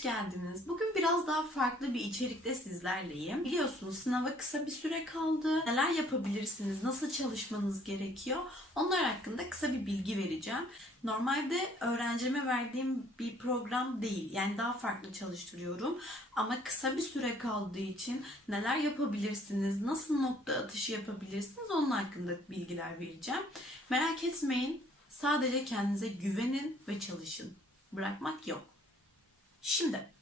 geldiniz. Bugün biraz daha farklı bir içerikte sizlerleyim. Biliyorsunuz sınava kısa bir süre kaldı. Neler yapabilirsiniz, nasıl çalışmanız gerekiyor? Onlar hakkında kısa bir bilgi vereceğim. Normalde öğrencime verdiğim bir program değil. Yani daha farklı çalıştırıyorum. Ama kısa bir süre kaldığı için neler yapabilirsiniz, nasıl nokta atışı yapabilirsiniz onun hakkında bilgiler vereceğim. Merak etmeyin. Sadece kendinize güvenin ve çalışın. Bırakmak yok. Şimdi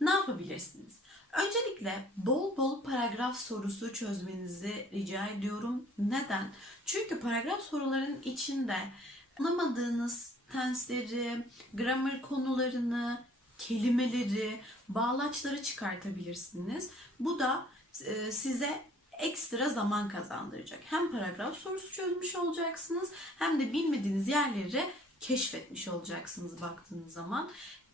ne yapabilirsiniz? Öncelikle bol bol paragraf sorusu çözmenizi rica ediyorum. Neden? Çünkü paragraf soruların içinde anlamadığınız tensleri, gramer konularını, kelimeleri, bağlaçları çıkartabilirsiniz. Bu da e, size ekstra zaman kazandıracak. Hem paragraf sorusu çözmüş olacaksınız hem de bilmediğiniz yerleri keşfetmiş olacaksınız baktığınız zaman.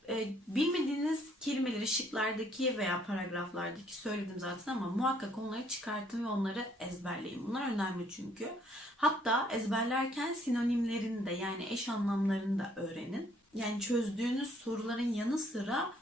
E, bilmediğiniz kelimeleri şıklardaki veya paragraflardaki söyledim zaten ama muhakkak onları çıkartın ve onları ezberleyin. Bunlar önemli çünkü. Hatta ezberlerken sinonimlerini de yani eş anlamlarını da öğrenin. Yani çözdüğünüz soruların yanı sıra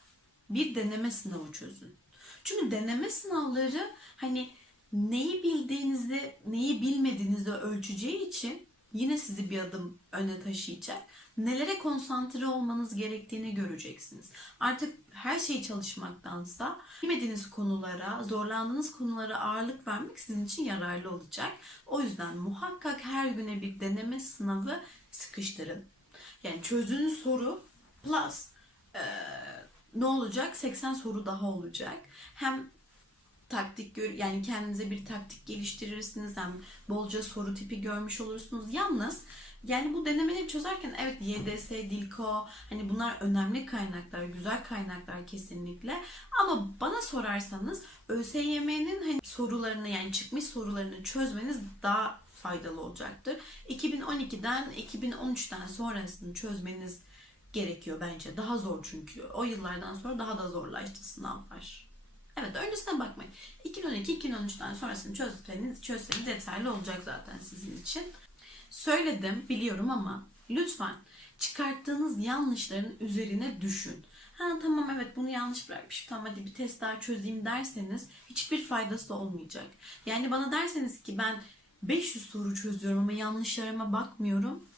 bir deneme sınavı çözün. Çünkü deneme sınavları hani neyi bildiğinizi, neyi bilmediğinizi ölçeceği için yine sizi bir adım öne taşıyacak. Nelere konsantre olmanız gerektiğini göreceksiniz. Artık her şeyi çalışmaktansa bilmediğiniz konulara, zorlandığınız konulara ağırlık vermek sizin için yararlı olacak. O yüzden muhakkak her güne bir deneme sınavı sıkıştırın. Yani çözdüğünüz soru plus eee, ne olacak? 80 soru daha olacak. Hem taktik gör yani kendinize bir taktik geliştirirsiniz hem bolca soru tipi görmüş olursunuz. Yalnız yani bu denemeleri çözerken evet YDS, Dilko hani bunlar önemli kaynaklar, güzel kaynaklar kesinlikle. Ama bana sorarsanız ÖSYM'nin hani sorularını yani çıkmış sorularını çözmeniz daha faydalı olacaktır. 2012'den 2013'ten sonrasını çözmeniz gerekiyor bence. Daha zor çünkü. O yıllardan sonra daha da zorlaştı sınavlar. Evet öncesine bakmayın. 2012-2013'ten sonrasını çözseniz, çözseniz yeterli olacak zaten sizin için. Söyledim biliyorum ama lütfen çıkarttığınız yanlışların üzerine düşün. Ha tamam evet bunu yanlış bırakmışım tamam hadi bir test daha çözeyim derseniz hiçbir faydası olmayacak. Yani bana derseniz ki ben 500 soru çözüyorum ama yanlışlarıma bakmıyorum.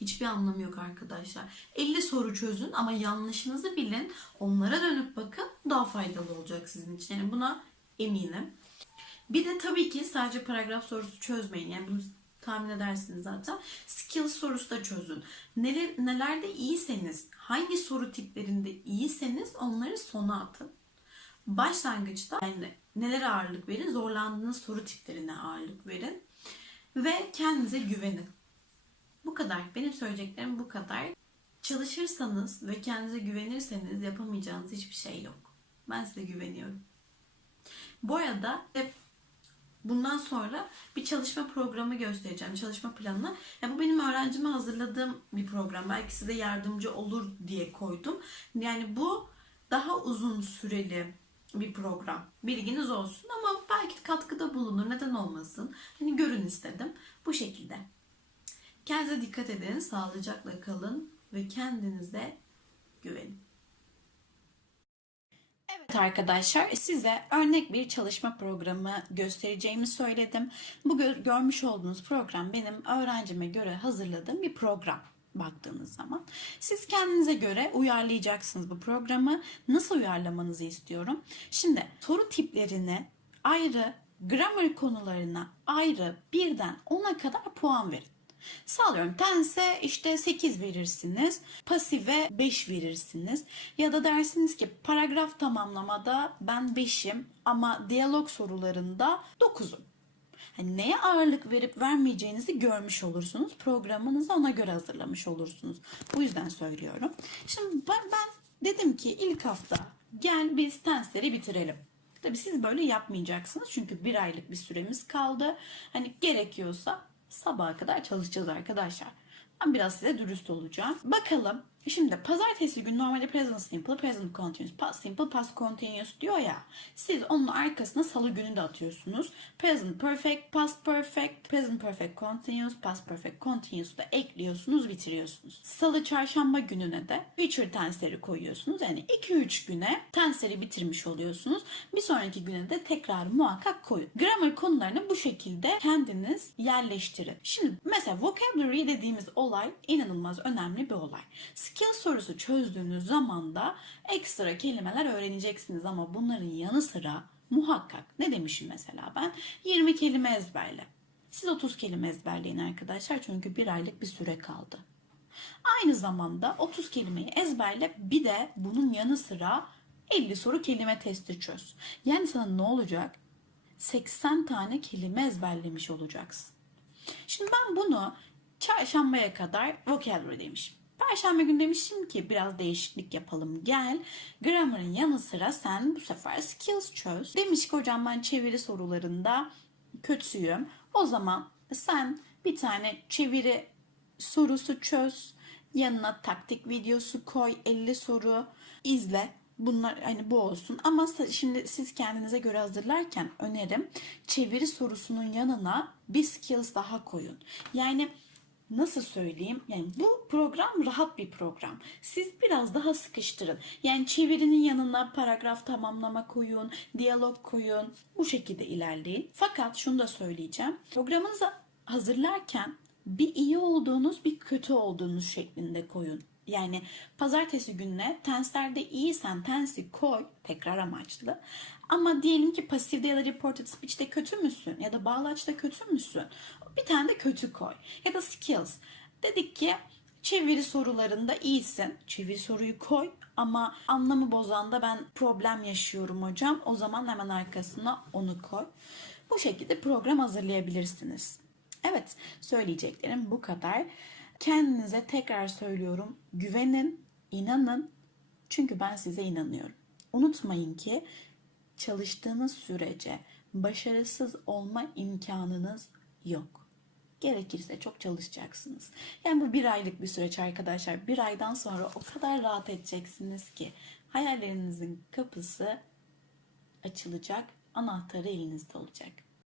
Hiçbir anlamı yok arkadaşlar. 50 soru çözün ama yanlışınızı bilin. Onlara dönüp bakın. Daha faydalı olacak sizin için. Yani buna eminim. Bir de tabii ki sadece paragraf sorusu çözmeyin. Yani bunu tahmin edersiniz zaten. Skill sorusu da çözün. Neler, nelerde iyiyseniz, hangi soru tiplerinde iyiyseniz onları sona atın. Başlangıçta yani nelere ağırlık verin? Zorlandığınız soru tiplerine ağırlık verin. Ve kendinize güvenin. Bu kadar. Benim söyleyeceklerim bu kadar. Çalışırsanız ve kendinize güvenirseniz yapamayacağınız hiçbir şey yok. Ben size güveniyorum. Bu arada hep bundan sonra bir çalışma programı göstereceğim. Çalışma planı. Ya bu benim öğrencime hazırladığım bir program. Belki size yardımcı olur diye koydum. Yani bu daha uzun süreli bir program. Bilginiz olsun ama belki katkıda bulunur. Neden olmasın? Hani görün istedim. Bu şekilde. Kendinize dikkat edin, sağlıcakla kalın ve kendinize güvenin. Evet arkadaşlar size örnek bir çalışma programı göstereceğimi söyledim. Bu gö- görmüş olduğunuz program benim öğrencime göre hazırladığım bir program baktığınız zaman. Siz kendinize göre uyarlayacaksınız bu programı. Nasıl uyarlamanızı istiyorum? Şimdi soru tiplerini ayrı, gramer konularına ayrı birden 10'a kadar puan verin. Sağlıyorum. Tense işte 8 verirsiniz. Pasife 5 verirsiniz. Ya da dersiniz ki paragraf tamamlamada ben 5'im ama diyalog sorularında 9'um. Hani neye ağırlık verip vermeyeceğinizi görmüş olursunuz. Programınızı ona göre hazırlamış olursunuz. Bu yüzden söylüyorum. Şimdi ben, ben dedim ki ilk hafta gel biz tensleri bitirelim. Tabii siz böyle yapmayacaksınız çünkü bir aylık bir süremiz kaldı. Hani gerekiyorsa sabaha kadar çalışacağız arkadaşlar. Ben biraz size dürüst olacağım. Bakalım Şimdi pazartesi günü normalde present simple, present continuous, past simple, past continuous diyor ya. Siz onun arkasına salı günü de atıyorsunuz. Present perfect, past perfect, present perfect continuous, past perfect continuous da ekliyorsunuz, bitiriyorsunuz. Salı çarşamba gününe de future tense'leri koyuyorsunuz. Yani 2-3 güne tense'leri bitirmiş oluyorsunuz. Bir sonraki güne de tekrar muhakkak koyun. Grammar konularını bu şekilde kendiniz yerleştirin. Şimdi mesela vocabulary dediğimiz olay inanılmaz önemli bir olay. Skill sorusu çözdüğünüz zaman da ekstra kelimeler öğreneceksiniz ama bunların yanı sıra muhakkak ne demişim mesela ben 20 kelime ezberle. Siz 30 kelime ezberleyin arkadaşlar çünkü bir aylık bir süre kaldı. Aynı zamanda 30 kelimeyi ezberle bir de bunun yanı sıra 50 soru kelime testi çöz. Yani sana ne olacak? 80 tane kelime ezberlemiş olacaksın. Şimdi ben bunu çarşambaya kadar vocabulary demişim. Perşembe günü demişim ki biraz değişiklik yapalım gel. Grammar'ın yanı sıra sen bu sefer skills çöz. Demiş ki hocam ben çeviri sorularında kötüyüm. O zaman sen bir tane çeviri sorusu çöz. Yanına taktik videosu koy. 50 soru izle. Bunlar hani bu olsun ama şimdi siz kendinize göre hazırlarken önerim çeviri sorusunun yanına bir skills daha koyun. Yani nasıl söyleyeyim? Yani bu program rahat bir program. Siz biraz daha sıkıştırın. Yani çevirinin yanına paragraf tamamlama koyun, diyalog koyun. Bu şekilde ilerleyin. Fakat şunu da söyleyeceğim. Programınızı hazırlarken bir iyi olduğunuz bir kötü olduğunuz şeklinde koyun. Yani pazartesi gününe tenslerde iyisen tensi koy tekrar amaçlı. Ama diyelim ki pasifde ya da reported speech'te kötü müsün ya da bağlaçta kötü müsün? Bir tane de kötü koy. Ya da skills. Dedik ki çeviri sorularında iyisin. Çeviri soruyu koy ama anlamı bozan da ben problem yaşıyorum hocam. O zaman hemen arkasına onu koy. Bu şekilde program hazırlayabilirsiniz. Evet, söyleyeceklerim bu kadar. Kendinize tekrar söylüyorum. Güvenin, inanın. Çünkü ben size inanıyorum. Unutmayın ki çalıştığınız sürece başarısız olma imkanınız yok. Gerekirse çok çalışacaksınız. Yani bu bir aylık bir süreç arkadaşlar. Bir aydan sonra o kadar rahat edeceksiniz ki hayallerinizin kapısı açılacak, anahtarı elinizde olacak.